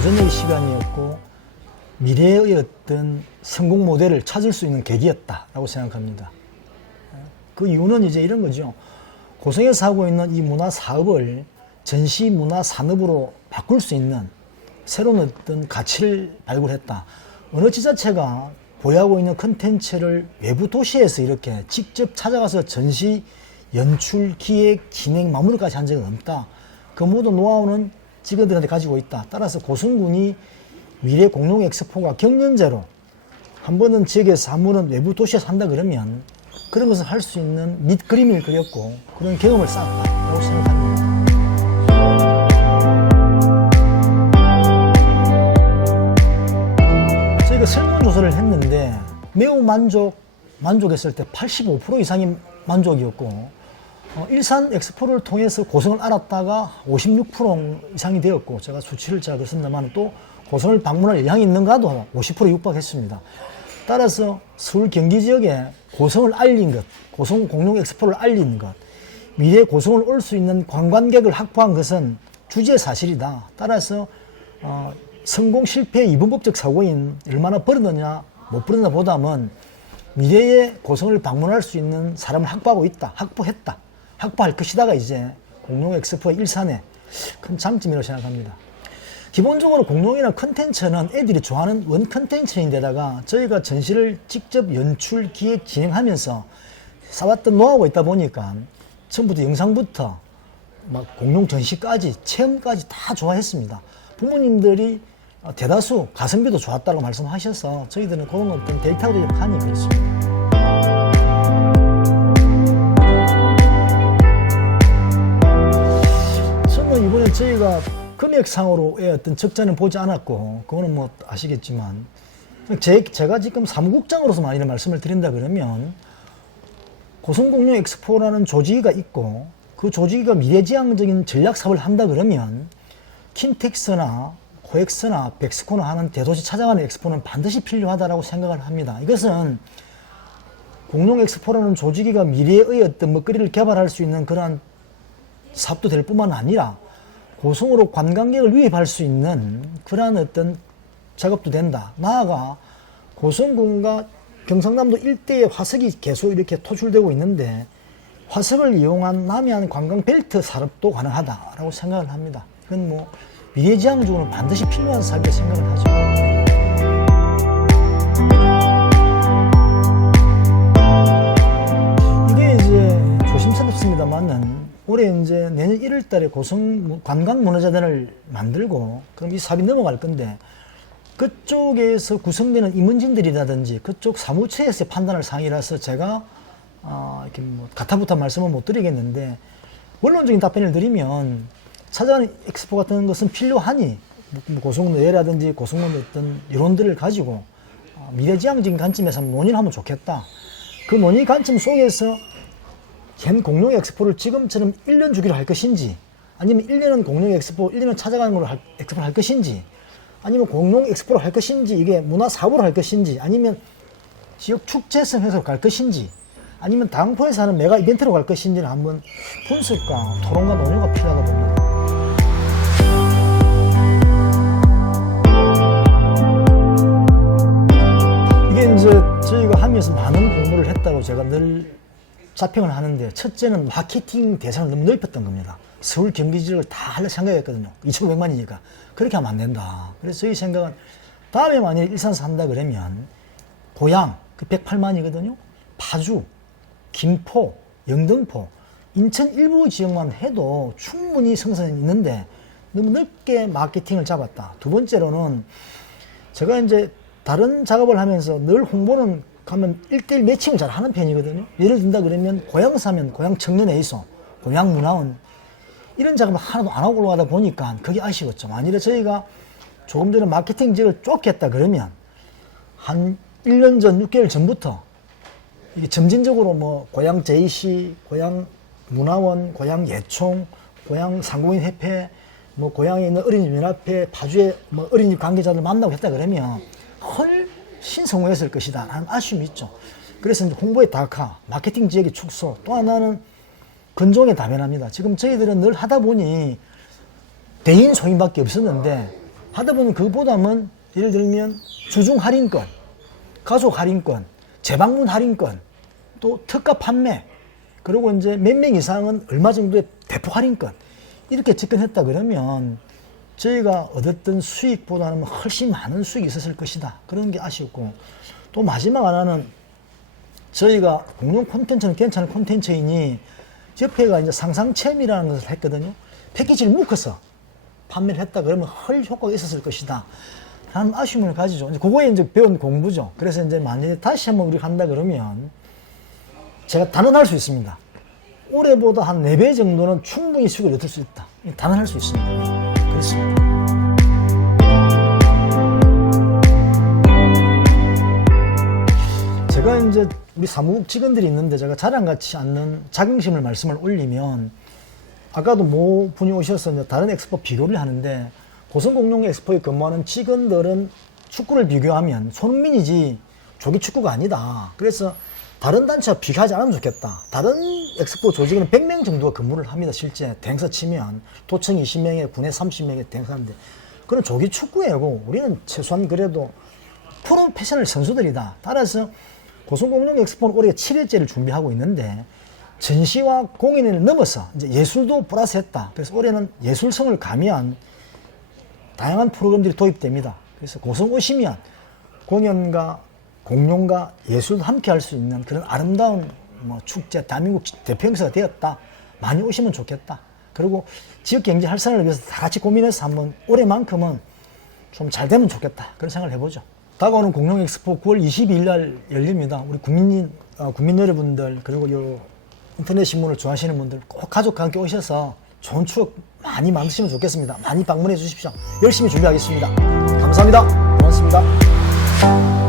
도전의 시간이었고 미래의 어떤 성공 모델을 찾을 수 있는 계기였다라고 생각합니다. 그 이유는 이제 이런 거죠. 고성에서 하고 있는 이 문화 사업을 전시 문화 산업으로 바꿀 수 있는 새로운 어떤 가치를 발굴했다. 어느 지자체가 보유하고 있는 컨텐츠를 외부 도시에서 이렇게 직접 찾아가서 전시, 연출, 기획, 진행, 마무리까지 한 적은 없다. 그 모든 노하우는 직원들한테 가지고 있다. 따라서 고성군이 미래 공룡 엑스포가 경연제로 한 번은 지역에서 한 번은 외부 도시에서 한다 그러면 그런 것을 할 수 있는 밑 그림을 그렸고 그런 경험을 쌓았다라고 생각합니다. 저희가 설문조사를 했는데 매우 만족, 만족했을 때 85% 이상이 만족이었고 어, 일산 엑스포를 통해서 고성을 알았다가 56% 이상이 되었고 제가 수치를 잘 그렇습니다만 또 고성을 방문할 의향이 있는가도 50% 육박했습니다. 따라서 서울 경기 지역에 고성을 알린 것, 고성 공룡 엑스포를 알린 것, 미래 고성을 올 수 있는 관광객을 확보한 것은 주제 사실이다. 따라서 어, 성공 실패 이분법적 사고인 얼마나 벌었느냐 못 벌었느냐 보다는 미래의 고성을 방문할 수 있는 사람을 확보하고 있다. 확보했다. 확보할 것이다가 이제 공룡 엑스포 일산의 큰 장점이라고 생각합니다. 기본적으로 공룡이나 컨텐츠는 애들이 좋아하는 원 컨텐츠인데다가 저희가 전시를 직접 연출, 기획, 진행하면서 쌓았던 노하우가 있다 보니까 처음부터 영상부터 막 공룡 전시까지 체험까지 다 좋아했습니다. 부모님들이 어, 대다수 가성비도 좋았다고 말씀하셔서 저희들은 그런 어떤 데이터도 많이 그렇습니다. 저희가 금액상으로의 어떤 적자는 보지 않았고 그거는 뭐 아시겠지만 제, 제가 지금 사무국장으로서 만일 말씀을 드린다 그러면 고성공룡 엑스포라는 조직이 있고 그 조직이 미래지향적인 전략 사업을 한다 그러면 킨텍스나 코엑스나 백스코나 하는 대도시 찾아가는 엑스포는 반드시 필요하다라고 생각을 합니다. 이것은 공룡 엑스포라는 조직이가 미래의 어떤 먹거리를 개발할 수 있는 그러한 사업도 될 뿐만 아니라 고성으로 관광객을 유입할 수 있는 그러한 어떤 작업도 된다. 나아가 고성군과 경상남도 일대에 화석이 계속 이렇게 토출되고 있는데 화석을 이용한 남해안 관광 벨트 산업도 가능하다라고 생각을 합니다. 이건 뭐 미래지향적으로 반드시 필요한 사업이라고 생각을 하죠. 올해 이제 내년 1월 달에 고성 관광 문화재단을 만들고 그럼 이 사업이 넘어갈 건데 그쪽에서 구성되는 임원진들이라든지 그쪽 사무처에서 판단할 사항이라서 제가 아, 이렇게 뭐 가타부타 말씀을 못 드리겠는데 원론적인 답변을 드리면 찾아가는 엑스포 같은 것은 필요하니 뭐 고성노예라든지 고성노 어떤 여론들을 가지고 아, 미래지향적인 관점에서 논의를 하면 좋겠다. 그 논의 관점 속에서 현 공룡 엑스포를 지금처럼 1년 주기로 할 것인지 아니면 1년은 공룡 엑스포 1년은 찾아가는 걸로 할, 엑스포를 할 것인지 아니면 공룡 엑스포를 할 것인지 이게 문화 사업으로 할 것인지 아니면 지역 축제성 해서 갈 것인지 아니면 당포에서 하는 메가 이벤트로 갈 것인지는 한번 분석과 토론과 논의가 필요하다 봅니다. 이게 이제 저희가 하면서 많은 공부를 했다고 제가 늘 자평을 하는데 첫째는 마케팅 대상을 너무 넓혔던 겁니다. 서울 경기 지역을 다 하려 생각했거든요. 2,500만이니까. 그렇게 하면 안 된다. 그래서 저희 생각은 다음에 만약에 일산에서 한다 그러면 고양 그 108만이거든요. 파주, 김포, 영등포, 인천 일부 지역만 해도 충분히 성선이 있는데 너무 넓게 마케팅을 잡았다. 두 번째로는 제가 이제 다른 작업을 하면서 늘 홍보는 가면 1대1 매칭을 잘 하는 편이거든요. 예를 든다 그러면 고향 사면 고향 청년 에이소, 고향 문화원 이런 작업을 하나도 안 하고 올라가다 보니까 그게 아쉬웠죠. 만일에 저희가 조금 전에 마케팅 지역을 쫓겠다 그러면 한 1년 전, 6개월 전부터 이게 점진적으로 뭐 고향 JC, 고향 문화원, 고향 예총, 고향 상공인 협회, 뭐 고향에 있는 어린이집 연합회, 파주의 뭐 어린이집 관계자들 만나고 했다 그러면 훨 씬 성공했을 것이다 라는 아쉬움이 있죠. 그래서 이제 홍보의 다카, 마케팅 지역의 축소, 또 하나는 근종의 다변합니다. 지금 저희들은 늘 하다 보니 대인 소인밖에 없었는데 하다 보면 그보다는 예를 들면 주중 할인권, 가족 할인권, 재방문 할인권, 또 특가 판매, 그리고 이제 몇 명 이상은 얼마 정도의 대폭 할인권 이렇게 접근했다 그러면 저희가 얻었던 수익보다는 훨씬 많은 수익이 있었을 것이다. 그런 게 아쉬웠고 또 마지막 하나는 저희가 공룡 콘텐츠는 괜찮은 콘텐츠이니 옆에가 이제 상상 체험이라는 것을 했거든요. 패키지를 묶어서 판매를 했다 그러면 헐 효과가 있었을 것이다. 라는 아쉬움을 가지죠. 이제 그거에 이제 배운 공부죠. 그래서 이제 만약에 다시 한번 우리가 한다 그러면 제가 단언할 수 있습니다. 올해보다 한 4배 정도는 충분히 수익을 얻을 수 있다. 단언할 수 있습니다. 그렇습니다. 이제 우리 사무국 직원들이 있는데 제가 자랑 같지 않는 자긍심을 말씀을 올리면 아까도 모 분이 오셔서 다른 엑스포 비교를 하는데 고성공룡 엑스포에 근무하는 직원들은 축구를 비교하면 손흥민이지 조기 축구가 아니다. 그래서 다른 단체와 비교하지 않으면 좋겠다. 다른 엑스포 조직은 100명 정도가 근무를 합니다. 실제 댕서 치면 도청 20명에 군에 30명에 댕서인데 그런 조기 축구예요. 우리는 최소한 그래도 프로페셔널 선수들이다. 따라서 고성공룡 엑스포는 올해 7회째를 준비하고 있는데 전시와 공연을 넘어서 이제 예술도 플러스했다. 그래서 올해는 예술성을 가미한 다양한 프로그램들이 도입됩니다. 그래서 고성 오시면 공연과 공룡과 예술도 함께 할 수 있는 그런 아름다운 뭐 축제, 대한민국 대표 행사가 되었다. 많이 오시면 좋겠다. 그리고 지역 경제 활성화를 위해서 다 같이 고민해서 한번 올해만큼은 좀 잘 되면 좋겠다. 그런 생각을 해보죠. 다가오는 공룡 엑스포 9월 22일 날 열립니다. 우리 국민, 어, 국민 여러분들, 그리고 요 인터넷 신문을 좋아하시는 분들 꼭 가족과 함께 오셔서 좋은 추억 많이 만드시면 좋겠습니다. 많이 방문해 주십시오. 열심히 준비하겠습니다. 감사합니다. 고맙습니다.